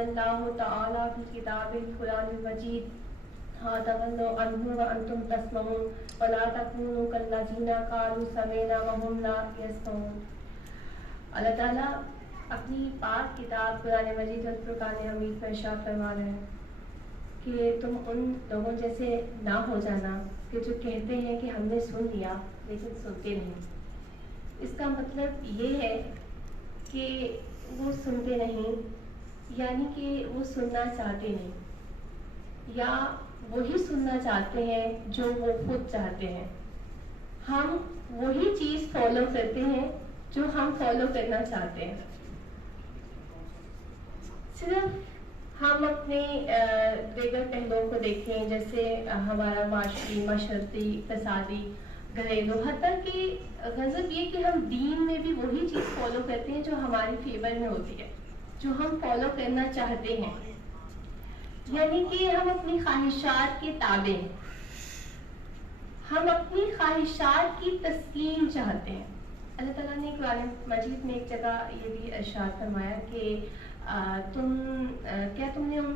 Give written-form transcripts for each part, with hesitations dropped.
اللہ تعالی فی کتاب القرآن المجید تولوا عنہ وانتم تسمعون ولا تکونوا کالذین قالوا سمعنا وهم لا يسمعون۔ اللہ تعالیٰ اپنی پاک کتاب قرآن مجید اور فرقان حمید میں ارشاد فرما رہے ہیں کہ تم ان لوگوں جیسے نہ ہو جانا کہ جو کہتے ہیں کہ ہم نے سن لیا لیکن سنتے نہیں۔ اس کا مطلب یہ ہے کہ وہ سنتے نہیں، یعنی کہ وہ سننا چاہتے نہیں، یا وہی سننا چاہتے ہیں جو وہ خود چاہتے ہیں۔ ہم وہی چیز فالو کرتے ہیں جو ہم فالو کرنا چاہتے ہیں۔ صرف ہم اپنے دیگر پہلوؤں کو دیکھیں، جیسے ہمارا معاشی، معاشرتی، اقتصادی، گھریلو، حتیٰ کہ غضب یہ کہ ہم دین میں بھی وہی چیز فالو کرتے ہیں جو ہماری فیور میں ہوتی ہے، جو ہم فالو کرنا چاہتے ہیں، یعنی کہ ہم اپنی خواہشات کے تابع ہیں، ہم اپنی خواہشات کی تسکین چاہتے ہیں۔ اللہ تعالیٰ نے قرآن مجید میں ایک جگہ یہ بھی ارشاد فرمایا کہ کیا تم نے ان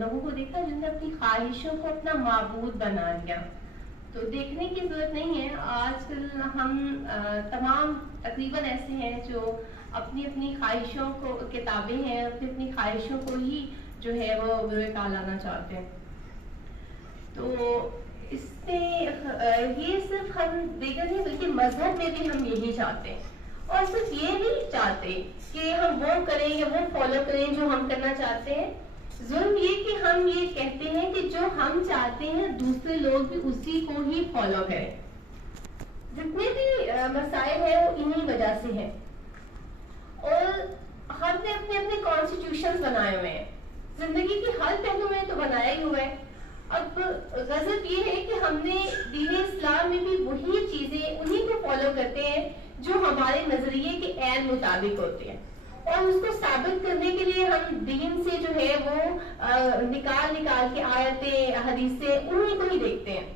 لوگوں کو دیکھا جنہوں نے اپنی خواہشوں کو اپنا معبود بنا لیا؟ تو دیکھنے کی ضرورت نہیں ہے، آج کل ہم تمام تقریباً ایسے ہیں جو اپنی خواہشوں کو کتابیں ہیں، اپنی خواہشوں کو ہی جو ہے وہ بروئے کار لانا چاہتے ہیں۔ تو اس میں یہ صرف ہم دیگر نہیں بلکہ مذہب میں بھی ہم یہی چاہتے ہیں، اور صرف یہ نہیں چاہتے کہ ہم وہ کریں یا وہ فالو کریں جو ہم کرنا چاہتے ہیں، ظلم یہ کہ ہم یہ کہتے ہیں کہ جو ہم چاہتے ہیں دوسرے لوگ بھی اسی کو ہی فالو کریں۔ جتنے بھی مسائل ہیں وہ انہی وجہ سے ہیں، اور ہم نے اپنے کانسٹیٹیوشنز بنائے ہوئے ہیں، زندگی کی ہر پہلو میں تو بنایا ہی ہوا ہے۔ اب غضب یہ ہے کہ ہم نے دین اسلام میں بھی وہی چیزیں انہی کو فالو کرتے ہیں جو ہمارے نظریے کے عین مطابق ہوتے ہیں، اور اس کو ثابت کرنے کے لیے ہم دین سے جو ہے وہ نکال کے آیتیں، حدیثیں انہی کو ہی دیکھتے ہیں۔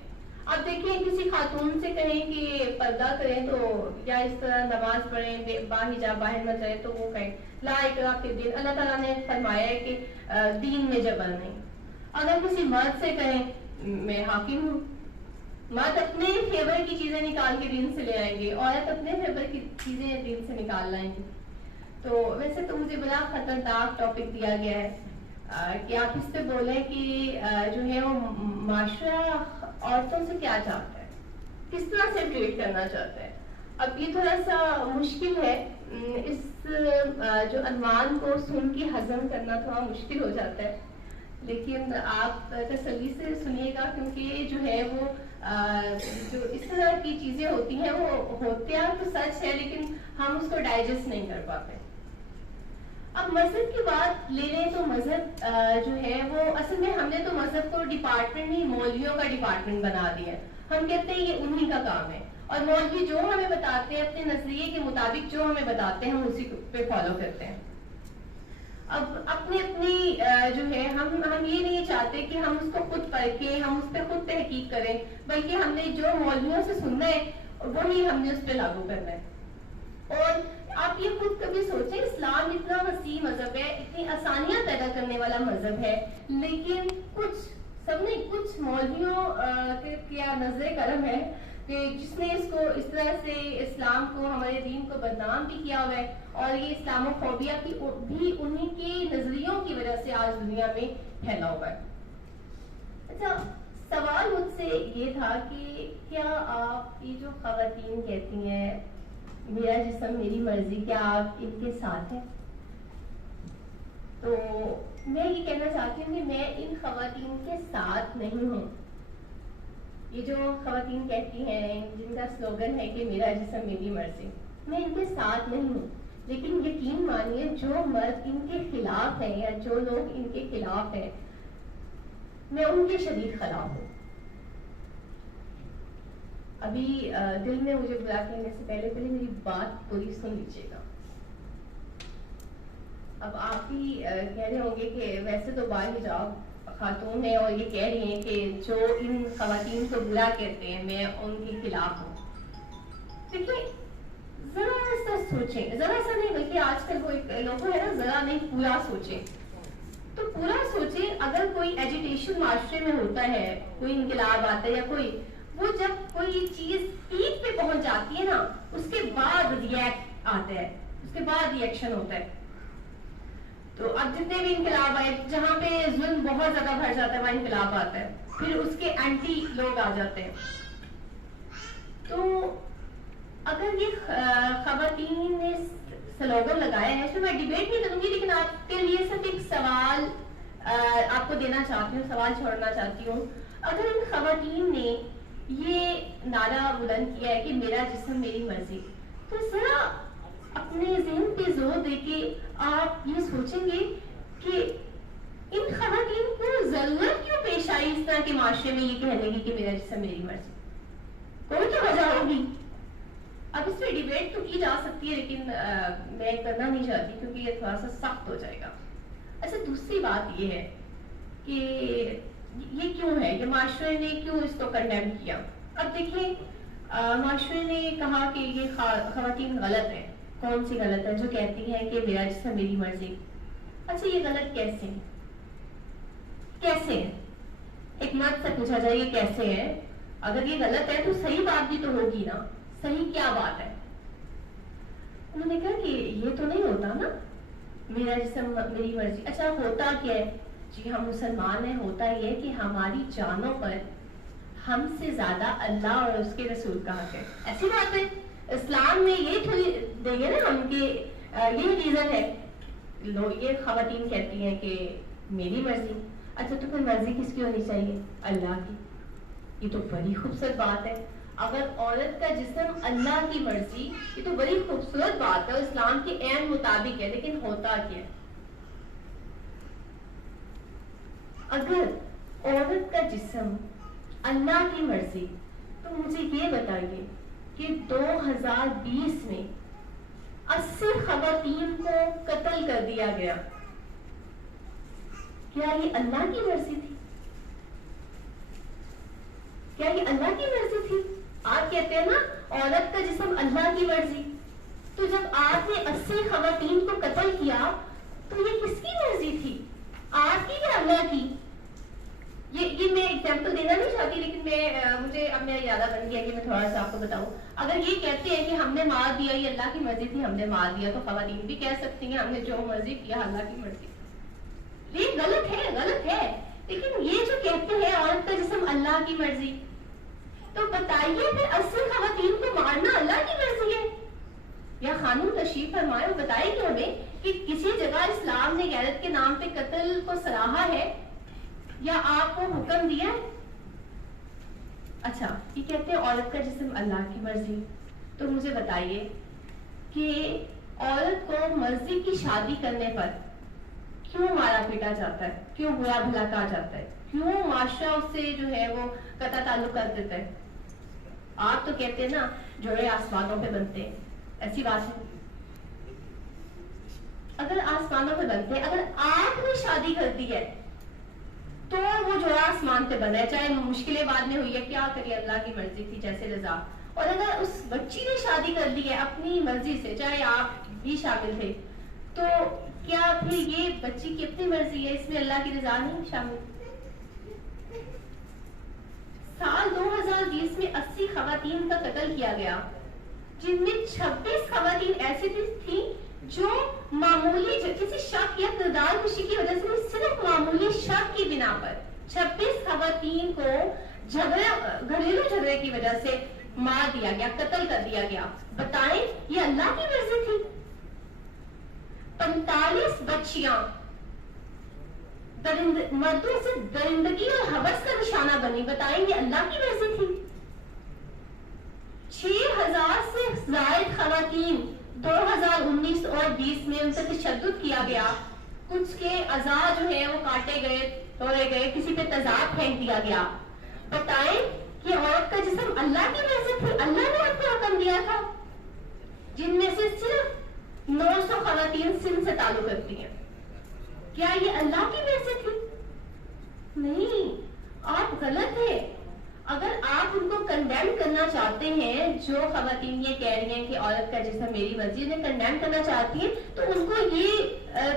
اب دیکھیں کسی خاتون سے کہیں کہ پردہ کریں تو یا اس طرح نماز پڑھیں، باحجاب باہر نہ جائیں تو وہ کہیں لا اکراہ فی الدین، اللہ تعالیٰ نے فرمایا ہے کہ دین میں جبر نہیں۔ اگر کسی مرد سے کہیں میں حاکم ہوں، مرد اپنے فیور کی چیزیں نکال کے دین سے لے آئیں گے، عورت اپنے فیور کی چیزیں دین سے نکال لائیں گی۔ تو ویسے تو مجھے بڑا خطرناک ٹاپک دیا گیا ہے کہ آپ اس پہ بولیں کہ جو ہے وہ معاشرہ عورتوں سے کیا چاہتا ہے، کس طرح سے ٹریٹ کرنا چاہتا ہے۔ اب یہ تھوڑا سا مشکل ہے، اس جو عنوان کو سن کے ہضم کرنا تھوڑا مشکل ہو جاتا ہے، لیکن آپ تسلی سے سنیے گا، کیونکہ جو ہے وہ جو اس طرح کی چیزیں ہوتی ہیں وہ ہوتے ہیں تو سچ ہے، لیکن ہم اس کو ڈائجسٹ نہیں کر پاتے۔ اب مذہب کی بات لے لیں تو مذہب جو ہے وہ اصل میں ہم نے تو مذہب کو ڈپارٹمنٹ نہیں، مولویوں کا ڈپارٹمنٹ بنا دیا ہے۔ ہم کہتے ہیں یہ انہی کا کام ہے، اور مولوی جو ہمیں بتاتے ہیں اپنے نظریے کے مطابق جو ہمیں بتاتے ہیں ہم اسی پہ فالو کرتے ہیں۔ اب اپنی جو ہے ہم یہ نہیں چاہتے کہ ہم اس کو خود پرکھیں، ہم اس پہ خود تحقیق کریں، بلکہ ہم نے جو مولویوں سے سننا ہے وہی ہم نے اس پہ لاگو کرنا ہے۔ اور آپ یہ خود کبھی سوچیں، اسلام اتنا وسیع مذہب ہے، اتنی آسانیاں پیدا کرنے والا مذہب ہے، لیکن کچھ مولویوں کے کیا نظر کرم ہے کہ جس نے اس کو اس طرح سے اسلام کو، ہمارے دین کو بدنام بھی کیا ہوا ہے، اور یہ اسلامو فوبیا کی بھی انہی کے نظریوں کی وجہ سے آج دنیا میں پھیلا ہوا ہے۔ اچھا، سوال مجھ سے یہ تھا کہ کیا آپ یہ جو خواتین کہتی ہیں میرا جسم میری مرضی، کیا آپ ان کے ساتھ ہیں؟ تو میں یہ کہنا چاہتی ہوں کہ میں ان خواتین کے ساتھ نہیں ہوں۔ یہ جو خواتین کہتی ہیں جن کا سلوگن ہے کہ میرا جسم میری مرضی، میں ان کے ساتھ نہیں ہوں، لیکن یقین مانیے جو مرد ان کے خلاف ہیں یا جو لوگ ان کے خلاف ہیں، میں ان کے شدید خلاف ہوں۔ ابھی دل میں مجھے برا کہنے سے پہلے میری بات پوری سن لیجیے گا۔ اب آپ بھی کہہ رہے ہوں گے کہ ویسے تو باحجاب خاتون ہیں اور یہ کہہ رہی ہیں کہ جو ان خواتین کو برا کہتے ہیں میں ان کے خلاف ہوں۔ دیکھیں ذرا سا سوچیں، ذرا سا نہیں بلکہ آج کل وہ ایک لوگوں ہے نا، ذرا نہیں پورا سوچیں اگر کوئی ایجیٹیشن معاشرے میں ہوتا ہے، کوئی انقلاب آتا ہے یا کوئی، وہ جب کوئی چیز پیک پہ پہنچ جاتی ہے نا، اس کے بعد ریئیکٹ آتا ہے، اس کے بعد ریئیکشن ہوتا ہے. تو اب جتنے بھی انقلاب آئے، جہاں پہ ظلم بہت زیادہ بڑھ جاتا ہے وہاں انقلاب آتا ہے، پھر اس کے اینٹی لوگ آ جاتے ہیں. تو اگر یہ خواتین نے سلوگن لگایا ہے، تو میں ڈیبیٹ نہیں کروں گی، لیکن آپ کے لیے صرف ایک سوال آپ کو دینا چاہتی ہوں، سوال چھوڑنا چاہتی ہوں. اگر ان خواتین نے یہ نعرہ بلند کیا ہے کہ میرا جسم میری مرضی، تو ذرا اپنے ذہن پہ زور دے کے آپ یہ سوچیں گے کہ ان خواتین کو ضرورت کیوں پیش آئی اس طرح کے معاشرے میں یہ کہنے کی کہ میرا جسم میری مرضی؟ کوئی تو وجہ ہوگی. اب اس پہ ڈیبیٹ تو کی جا سکتی ہے، لیکن میں کرنا نہیں چاہتی کیونکہ یہ تھوڑا سا سخت ہو جائے گا. اچھا، دوسری بات یہ ہے کہ یہ کیوں ہے، یہ معاشرے نے کیوں اس کو کنڈیم کیا؟ اب دیکھیں، معاشرے نے کہا کہ یہ خواتین غلط ہیں. کون سی غلط ہے؟ جو کہتی ہیں کہ میرا جسم میری مرضی. اچھا، یہ غلط کیسے ہیں؟ کیسے ہیں؟ ایک مرد سے پوچھا جائے یہ کیسے ہے؟ اگر یہ غلط ہے تو صحیح بات بھی تو ہوگی نا. صحیح کیا بات ہے؟ انہوں نے کہا کہ یہ تو نہیں ہوتا نا، میرا جسم میری مرضی. اچھا، ہوتا کیا ہے؟ جی ہم مسلمان ہیں، ہوتا یہ ہے کہ ہماری جانوں پر ہم سے زیادہ اللہ اور اس کے رسول کا حق ہے. ایسی بات ہے، اسلام میں یہ تھوڑی دیں گے نا ہم کہ یہ ریزن ہے. لوگ یہ خواتین کہتی ہیں کہ میری مرضی. اچھا، تو پھر مرضی کس کی ہونی چاہیے؟ اللہ کی. یہ تو بڑی خوبصورت بات ہے. اگر عورت کا جسم اللہ کی مرضی، یہ تو بڑی خوبصورت بات ہے، اسلام کے عین مطابق ہے. لیکن ہوتا کیا؟ اگر عورت کا جسم اللہ کی مرضی، تو مجھے یہ بتائیے کہ 2020 میں 80 خواتین کو قتل کر دیا گیا. کیا یہ اللہ کی مرضی تھی؟ کیا یہ اللہ کی مرضی تھی؟ آپ کہتے ہیں نا عورت کا جسم اللہ کی مرضی، تو جب آپ نے 80 خواتین کو قتل کیا تو یہ کس کی مرضی تھی؟ آپ کی یا اللہ کی؟ یہ میں ایگزامپل دینا نہیں چاہتی، لیکن مجھے اب میرا ارادہ بن گیا کہ میں تھوڑا سا آپ کو بتاؤں. اگر یہ کہتے ہیں کہ ہم نے مار دیا، یہ اللہ کی مرضی تھی، ہم نے مار دیا، تو خواتین بھی کہہ سکتی ہیں ہم نے جو مرضی کیا اللہ کی مرضی. یہ غلط ہے، غلط ہے. لیکن یہ جو کہتے ہیں عورت کا جسم اللہ کی مرضی، تو بتائیے پھر 80 خواتین کو مارنا اللہ کی مرضی ہے؟ یا خانم تشریف فرمائے اور بتائے کہ ہمیں کہ کسی جگہ اسلام نے غیرت کے نام پہ قتل کو سراہا ہے یا آپ کو حکم دیا ہے؟ اچھا، یہ کہتے ہیں عورت کا جسم اللہ کی مرضی، تو مجھے بتائیے کہ عورت کو مرضی کی شادی کرنے پر کیوں مارا پیٹا جاتا ہے؟ کیوں برا بھلا کہا جاتا ہے؟ کیوں معاشرہ اس سے جو ہے وہ قطع تعلق کر دیتا ہے؟ آپ تو کہتے ہیں نا جوڑے آسمانوں پہ بنتے ہیں. ایسی بات ہے؟ اگر آسمانوں پہ بنتے ہیں، اگر آپ نے شادی کر دی ہے تو وہ جوڑا آسمان پہ بنا ہے، چاہے مشکلیں بعد میں ہوئی ہے، کیا کریے، اللہ کی مرضی تھی جیسے رضا. اور اگر اس بچی نے شادی کر لی ہے اپنی مرضی سے، چاہے آپ بھی شامل تھے، تو کیا پھر یہ بچی کی اپنی مرضی ہے، اس میں اللہ کی رضا نہیں شامل؟ سال 2020 میں 80 خواتین کا قتل کیا گیا، جن میں 26 خواتین ایسی تھیں جو معمولی کسی شک یا کردار کشی کی وجہ سے، صرف معمولی شک کی بنا پر 26 خواتین کو گھریلو جھگڑے کی وجہ سے مار دیا گیا، قتل کر دیا گیا. بتائیں یہ اللہ کی مرضی تھی؟ 45 بچیاں مردوں سے درندگی اور حوث کا نشانہ بنی. بتائیں یہ اللہ کی مرضی تھی؟ 6000 سے زائد خواتین 2019 اور 20 میں ان سے تشدد کیا گیا. کچھ کے اعضاء جو ہیں وہ کاٹے گئے، توڑے گئے، کسی پہ تیزاب پھینک دیا گیا. بتائیں کہ عورت کا جسم اللہ کی مرضی تھی؟ اللہ نے آپ کو حکم دیا تھا، جن میں سے صرف 900 خواتین سندھ سے تعلق رکھتی ہیں. کیا یہ اللہ کی مرضی تھی؟ نہیں، آپ غلط ہیں. اگر آپ ان کو کنڈیم کرنا چاہتے ہیں، جو خواتین یہ کہہ رہی ہیں کہ عورت کا جسم میری مرضی، انہیں کنڈیم کرنا چاہتی ہیں، تو ان کو یہ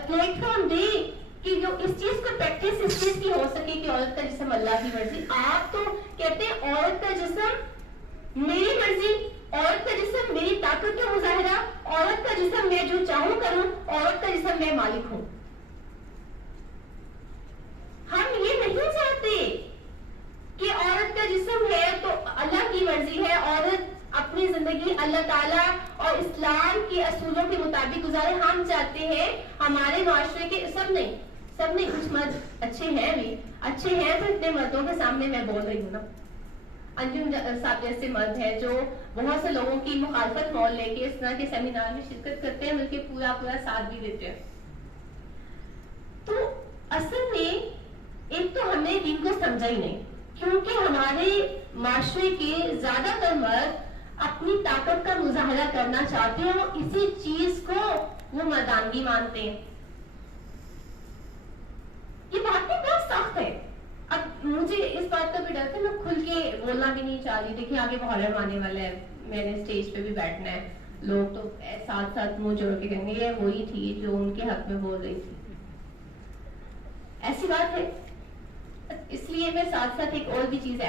پلیٹ فارم دے کہ جو اس چیز کو پریکٹس اس چیز کی ہو سکے کہ عورت کا جسم اللہ کی مرضی. آپ تو کہتے ہیں عورت کا جسم میری مرضی, عورت کا جسم میری طاقت کا مظاہرہ, عورت کا جسم میں جو چاہوں کروں, عورت کا جسم میں مالک ہوں. ہم یہ نہیں چاہتے کہ عورت کا جسم ہے تو اللہ کی مرضی ہے, عورت اپنی زندگی اللہ تعالیٰ اور اسلام کے اصولوں کے مطابق گزارے. ہم چاہتے ہیں ہمارے معاشرے کے سب نہیں کچھ مرد اچھے ہیں, بھی اچھے ہیں تو اتنے مردوں کے سامنے میں بول رہی ہوں نا. انجم صاحب جیسے مرد ہیں جو بہت سے لوگوں کی مخالفت مول لے کے اس طرح کے سیمینار میں شرکت کرتے ہیں, بلکہ پورا ساتھ بھی دیتے ہیں. تو اصل میں ایک تو ہم نے دین کو سمجھا ہی نہیں, کیونکہ ہمارے معاشرے کے زیادہ تر مرد اپنی طاقت کا مظاہرہ کرنا چاہتے ہیں, اور اسی چیز کو وہ مردانگی مانتے ہیں. یہ بات بھی بہت سخت ہے. اب مجھے اس بات کا بھی ڈر تھا, میں کھل کے بولنا بھی نہیں چاہ رہی. دیکھیں آگے محرم آنے والا ہے, میں نے اسٹیج پہ بھی بیٹھنا ہے, لوگ تو ساتھ منہ جوڑ کے کہیں گے یہ وہی تھی جو ان کے حق میں بول رہی تھی. ایسی بات ہے, اس لیے میں ساتھ ایک اور بھی چیز